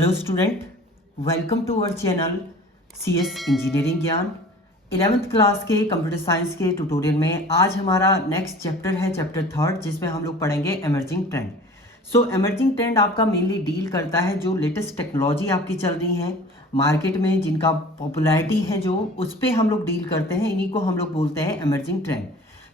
Hello student, welcome to our channel CS engineering ज्ञान 11th class के computer science के tutorial में आज हमारा नेक्स्ट चैप्टर है चैप्टर 3 जिसमें हम लोग पढ़ेंगे emerging trend. So emerging trend आपका मेनली डील करता है जो लेटेस्ट टेक्नोलॉजी आपकी चल रही है मार्केट में, जिनका पॉपुलैरिटी है जो उस पर हम लोग डील करते हैं, इन्हीं को हम लोग बोलते हैं emerging trend.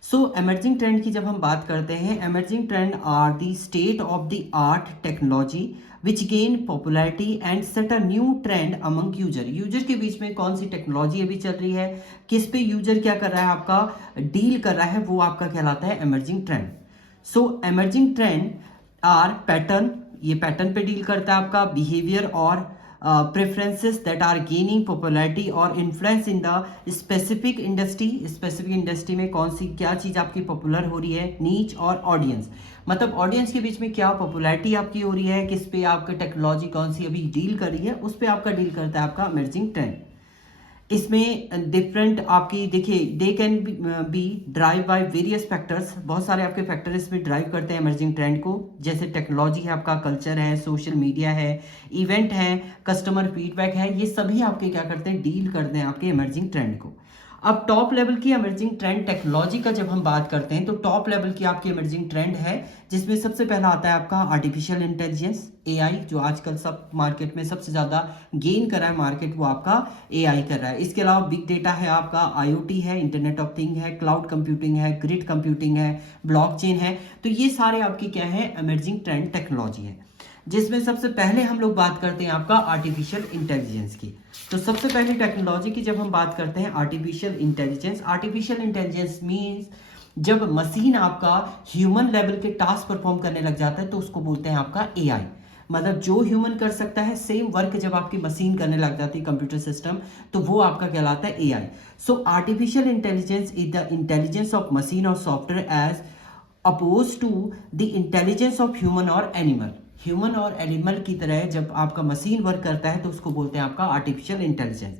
So emerging trend की जब हम बात करते हैं, emerging trend are the state of the art technology which gain popularity and set a new trend among user के बीच में कौन सी टेक्नोलॉजी अभी चल रही है, किस पे यूजर क्या कर रहा है, आपका डील कर रहा है, वो आपका कहलाता है emerging trend. So emerging trend are pattern, ये पैटर्न पे डील करता है, आपका बिहेवियर और preferences that are gaining popularity और influence in the specific industry में कौन सी क्या चीज़ आपकी पॉपुलर हो रही है, नीच और ऑडियंस, मतलब ऑडियंस के बीच में क्या पॉपुलैरिटी आपकी हो रही है, किस पे आपका टेक्नोलॉजी कौन सी अभी डील कर रही है, उस पे आपका डील करता है आपका एमर्जिंग ट्रेंड। इसमें डिफरेंट आपकी देखिए they can be drive by various factors, बहुत सारे आपके फैक्टर इसमें ड्राइव करते हैं एमर्जिंग ट्रेंड को, जैसे टेक्नोलॉजी है, आपका कल्चर है, सोशल मीडिया है, इवेंट है, कस्टमर फीडबैक है, ये सभी आपके क्या करते हैं, डील करते हैं आपके एमर्जिंग ट्रेंड को। अब टॉप लेवल की एमर्जिंग ट्रेंड टेक्नोलॉजी का जब हम बात करते हैं तो टॉप लेवल की आपकी एमर्जिंग ट्रेंड है जिसमें सबसे पहला आता है आपका आर्टिफिशियल इंटेलिजेंस, AI, जो आजकल सब मार्केट में सबसे ज़्यादा गेन कर रहा है मार्केट, वो आपका AI कर रहा है। इसके अलावा बिग डेटा है, आपका IoT है, इंटरनेट ऑफ थिंग है, क्लाउड कंप्यूटिंग है, ग्रिड कंप्यूटिंग है, ब्लॉकचेन है, तो ये सारे आपकी क्या है, एमर्जिंग ट्रेंड टेक्नोलॉजी है, जिसमें सबसे पहले हम लोग बात करते हैं आपका आर्टिफिशियल इंटेलिजेंस की। तो सबसे पहले टेक्नोलॉजी की जब हम बात करते हैं आर्टिफिशियल इंटेलिजेंस मींस जब मशीन आपका ह्यूमन लेवल के टास्क परफॉर्म करने लग जाता है तो उसको बोलते हैं आपका AI, मतलब जो ह्यूमन कर सकता है सेम वर्क जब आपकी मशीन करने लग जाती है कंप्यूटर सिस्टम, तो वो आपका कहलाता है AI। So artificial intelligence is the intelligence of machine और software as oppose to the intelligence of human और एनिमल, ह्यूमन और एनिमल की तरह जब आपका मशीन वर्क करता है तो उसको बोलते हैं आपका आर्टिफिशियल इंटेलिजेंस।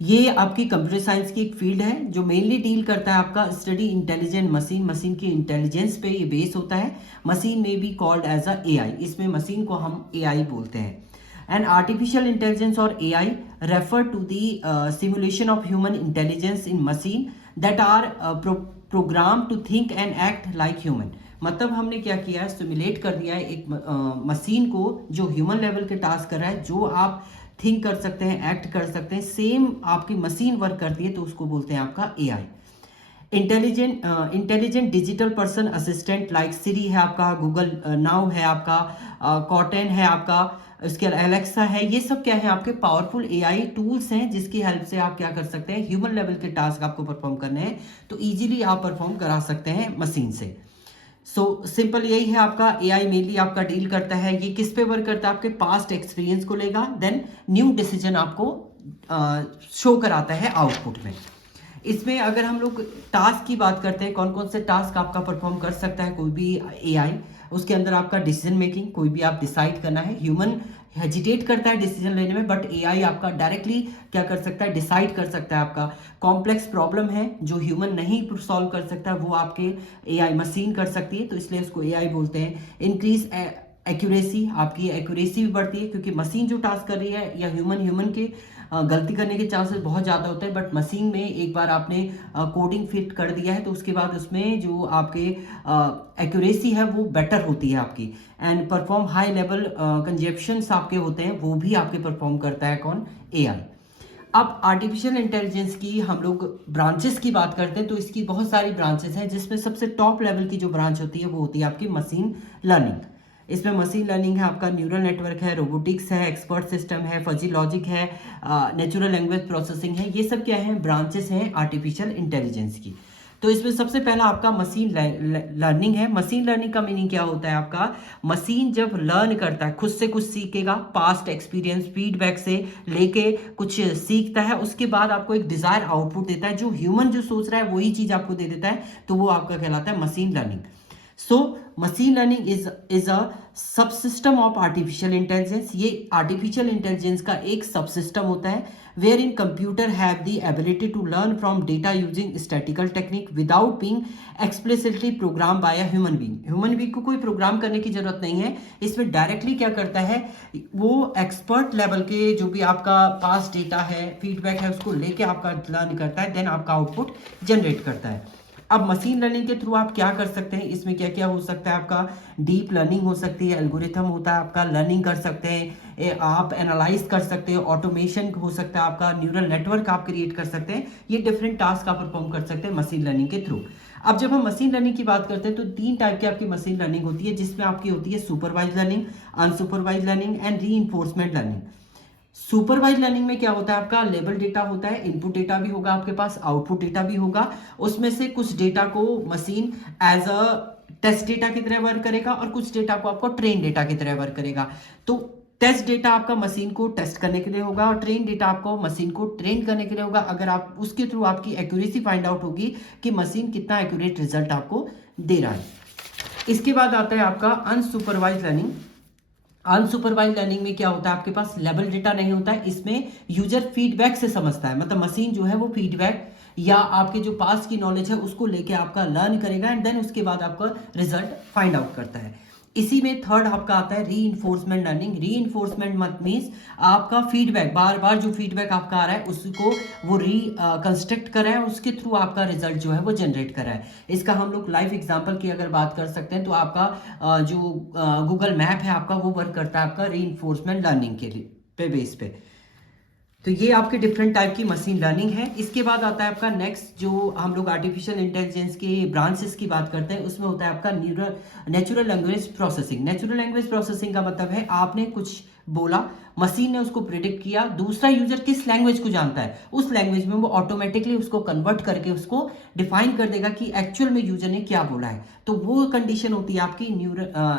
ये आपकी कंप्यूटर साइंस की एक फील्ड है जो मेनली डील करता है आपका स्टडी इंटेलिजेंट मशीन, मशीन की इंटेलिजेंस पे ये बेस होता है, मशीन में be called as a AI, इसमें मशीन को हम AI बोलते हैं। एंड आर्टिफिशियल इंटेलिजेंस और AI refer to the simulation of human intelligence in machine that are program to think and act like human, मतलब हमने क्या किया है, सिमुलेट कर दिया है एक मशीन को जो ह्यूमन लेवल के टास्क कर रहा है, जो आप थिंक कर सकते हैं, एक्ट कर सकते हैं, सेम आपकी मशीन वर्क करती है, तो उसको बोलते हैं आपका AI। Intelligent digital person assistant like Siri है आपका, गूगल नाउ है आपका, कॉटन है आपका, उसके एलेक्सा है, ये सब क्या है आपके पावरफुल AI टूल्स हैं जिसकी हेल्प से आप क्या कर सकते हैं, ह्यूमन लेवल के टास्क आपको परफॉर्म करने हैं तो इजीली आप परफॉर्म करा सकते हैं मशीन से। सो सिंपल यही है आपका AI मेनली आपका डील करता है, ये किस पे वर्क करता है, आपके पास्ट एक्सपीरियंस को लेगा, देन न्यू डिसीजन आपको शो कराता है आउटपुट में। इसमें अगर हम लोग टास्क की बात करते हैं, कौन कौन से टास्क आपका परफॉर्म कर सकता है कोई भी AI, उसके अंदर आपका डिसीजन मेकिंग, कोई भी आप डिसाइड करना है, ह्यूमन हेजिटेट करता है डिसीजन लेने में, बट AI आपका डायरेक्टली क्या कर सकता है, डिसाइड कर सकता है। आपका कॉम्प्लेक्स प्रॉब्लम है जो ह्यूमन नहीं सॉल्व कर सकता, वो आपके AI मशीन कर सकती है, तो इसलिए उसको AI बोलते हैं। इंक्रीज एक्यूरेसी, आपकी एक्यूरेसी भी बढ़ती है क्योंकि मशीन जो टास्क कर रही है या ह्यूमन के गलती करने के चांसेस बहुत ज़्यादा होते हैं, बट मशीन में एक बार आपने कोडिंग फिट कर दिया है तो उसके बाद उसमें जो आपके एक्यूरेसी है वो बेटर होती है आपकी, and perform high level consumptions आपके होते हैं, वो भी आपके परफॉर्म करता है कौन, AI। अब आर्टिफिशियल इंटेलिजेंस की हम लोग ब्रांचेस की बात करते हैं तो इसकी बहुत सारी ब्रांचेस हैं, जिसमें सबसे टॉप लेवल की जो ब्रांच होती है वो होती है आपकी मशीन लर्निंग। इसमें मशीन लर्निंग है, आपका न्यूरल नेटवर्क है, रोबोटिक्स है, एक्सपर्ट सिस्टम है, फजी लॉजिक है, नेचुरल लैंग्वेज प्रोसेसिंग है, ये सब क्या है, ब्रांचेस हैं आर्टिफिशियल इंटेलिजेंस की। तो इसमें सबसे पहला आपका मशीन लर्निंग है। मशीन लर्निंग का मीनिंग क्या होता है, आपका मशीन जब लर्न करता है, खुद से कुछ सीखेगा, पास्ट एक्सपीरियंस फीडबैक से लेके कुछ सीखता है, उसके बाद आपको एक डिजायर आउटपुट देता है, जो ह्यूमन जो सोच रहा है वही चीज आपको दे देता है, तो वो आपका कहलाता है machine learning. So machine learning is a subsystem of artificial intelligence, ये आर्टिफिशियल इंटेलिजेंस का एक सबसिस्टम होता है where in computer have the ability to learn from data using statical technique without being explicitly program by a human being. Human being को कोई programme करने की जरूरत नहीं है, इसमें डायरेक्टली क्या करता है वो एक्सपर्ट लेवल के जो भी आपका पास डेटा है, फीडबैक है, उसको लेके आपका लर्न करता है, देन आपका आउटपुट जनरेट करता है। अब मशीन लर्निंग के थ्रू आप क्या कर सकते हैं, इसमें क्या क्या हो सकता है, आपका डीप लर्निंग हो सकती है, एल्गोरिथम होता है, आपका लर्निंग कर सकते हैं, आप एनालाइज कर सकते हैं, ऑटोमेशन हो सकता है, आपका न्यूरल नेटवर्क आप क्रिएट कर सकते हैं। ये डिफरेंट टास्क आप परफॉर्म कर सकते हैं मशीन लर्निंग के थ्रू। अब जब हम मशीन लर्निंग की बात करते हैं तो 3 टाइप की आपकी मशीन लर्निंग होती है, जिसमें आपकी होती है supervise learning, unsupervise learning and reinforcement learning. Supervise learning में क्या होता है, आपका लेबल डेटा होता है, इनपुट डेटा भी होगा आपके पास, आउटपुट डेटा भी होगा, उसमें से कुछ डेटा को machine as a test data की तरह वर्क करेगा और कुछ डेटा को आपको ट्रेन डेटा की तरह वर्क करेगा। तो टेस्ट डेटा आपका मशीन को टेस्ट करने के लिए होगा और ट्रेन डेटा आपको मशीन को ट्रेन करने के लिए होगा। अगर आप उसके थ्रू आपकी एक्यूरेसी फाइंड आउट होगी कि मशीन कितना एक्यूरेट रिजल्ट आपको दे रहा है। इसके बाद आता है आपका अनसुपरवाइज लर्निंग। अनसुपरवाइज लर्निंग में क्या होता है, आपके पास लेबल डेटा नहीं होता है, इसमें यूजर फीडबैक से समझता है, मतलब मशीन जो है वो फीडबैक या आपके जो पास की नॉलेज है उसको लेके आपका लर्न करेगा एंड देन उसके बाद आपका रिजल्ट फाइंड आउट करता है। इसी में थर्ड आपका आता है रीइंफोर्समेंट लर्निंग। रीइंफोर्समेंट मत मीन्स आपका फीडबैक, बार बार जो फीडबैक आपका आ रहा है उसको वो कंस्ट्रक्ट कर रहा है, उसके थ्रू आपका रिजल्ट जो है वो जनरेट कर रहा है। इसका हम लोग लाइव एग्जांपल की अगर बात कर सकते हैं तो आपका जो गूगल मैप है आपका वो वर्क करता है आपका रीइंफोर्समेंट लर्निंग के पे बेस पे। तो ये आपके डिफरेंट टाइप की मशीन लर्निंग है। इसके बाद आता है आपका नेक्स्ट, जो हम लोग आर्टिफिशियल इंटेलिजेंस के ब्रांचेस की बात करते हैं, उसमें होता है आपका natural language processing. Natural language processing का मतलब है आपने कुछ बोला, मशीन ने उसको प्रिडिक्ट किया, दूसरा यूजर किस लैंग्वेज को जानता है उस लैंग्वेज में वो ऑटोमेटिकली उसको कन्वर्ट करके उसको डिफाइन कर देगा कि एक्चुअल में यूजर ने क्या बोला है। तो वो कंडीशन होती है आपकी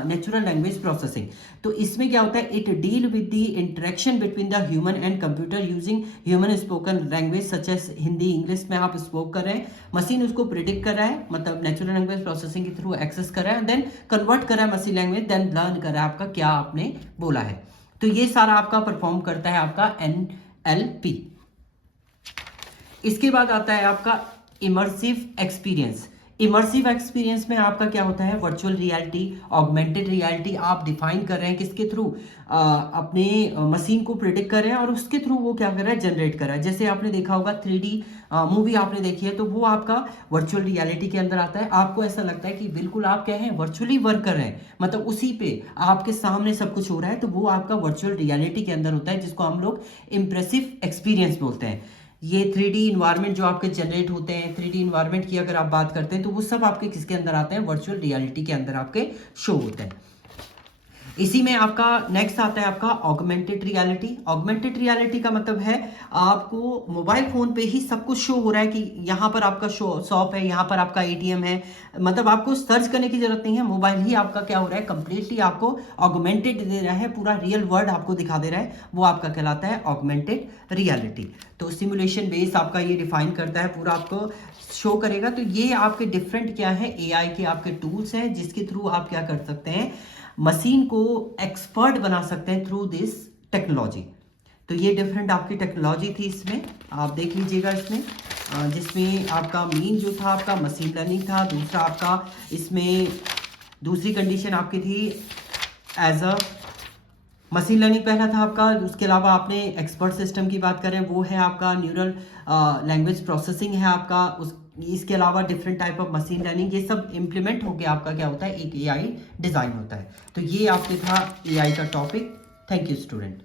नेचुरल लैंग्वेज प्रोसेसिंग। तो इसमें क्या होता है, it deal with the interaction between the human and computer using human spoken language such as Hindi, English में आप स्पोक कर रहे हैं, मशीन उसको प्रिडिक्ट कर रहा है, मतलब नेचुरल लैंग्वेज प्रोसेसिंग के थ्रू एक्सेस कर रहा है, देन कन्वर्ट कर रहा है मशीन लैंग्वेज, देन लर्न कर रहा है आपका क्या आपने बोला है। तो ये सारा आपका परफॉर्म करता है आपका NLP। इसके बाद आता है आपका इमर्सिव एक्सपीरियंस। इमर्सिव एक्सपीरियंस में आपका क्या होता है, वर्चुअल रियलिटी, ऑगमेंटेड रियलिटी आप डिफाइन कर रहे हैं, किसके थ्रू, अपने मशीन को प्रिडिक्ट कर रहे हैं और उसके थ्रू वो क्या कर रहा है, जनरेट कर रहा है। जैसे आपने देखा होगा 3D मूवी आपने देखी है तो वो आपका वर्चुअल रियलिटी के अंदर आता है, आपको ऐसा लगता है कि बिल्कुल आप क्या है वर्चुअली वर्क कर रहे हैं, मतलब उसी पे आपके सामने सब कुछ हो रहा है, तो वो आपका वर्चुअल रियलिटी के अंदर होता है, जिसको हम लोग इम्प्रेसिव एक्सपीरियंस बोलते हैं। ये 3D इन्वायरमेंट जो आपके जनरेट होते हैं, 3D इन्वायरमेंट की अगर आप बात करते हैं तो वो सब आपके किसके अंदर आते हैं, वर्चुअल रियलिटी के अंदर आपके शो होते हैं। इसी में आपका नेक्स्ट आता है आपका ऑगमेंटेड रियलिटी। ऑगमेंटेड रियलिटी का मतलब है आपको मोबाइल फोन पे ही सब कुछ शो हो रहा है कि यहाँ पर आपका शॉप है, यहाँ पर आपका ATM है, मतलब आपको सर्च करने की जरूरत नहीं है, मोबाइल ही आपका क्या हो रहा है, कंप्लीटली आपको ऑगमेंटेड दे रहा है, पूरा रियल वर्ल्ड आपको दिखा दे रहा है, वो आपका कहलाता है ऑगमेंटेड रियलिटी। तो सिमुलेशन बेस आपका ये डिफाइन करता है, पूरा आपको शो करेगा। तो ये आपके डिफरेंट क्या है, AI के आपके टूल्स हैं जिसके थ्रू आप क्या कर सकते हैं, मशीन को एक्सपर्ट बना सकते हैं थ्रू दिस टेक्नोलॉजी। तो ये डिफरेंट आपकी टेक्नोलॉजी थी, इसमें आप देख लीजिएगा, इसमें जिसमें आपका मेन जो था आपका मशीन लर्निंग था, दूसरा आपका इसमें दूसरी कंडीशन आपकी थी एज अ मशीन लर्निंग पहला था आपका, उसके अलावा आपने एक्सपर्ट सिस्टम की बात करें वो है आपका न्यूरल लैंग्वेज प्रोसेसिंग है आपका, इसके अलावा different type of machine learning, ये सब इम्प्लीमेंट होकर आपका क्या होता है, एक AI डिज़ाइन होता है। तो ये आपके था AI का टॉपिक। Thank you student.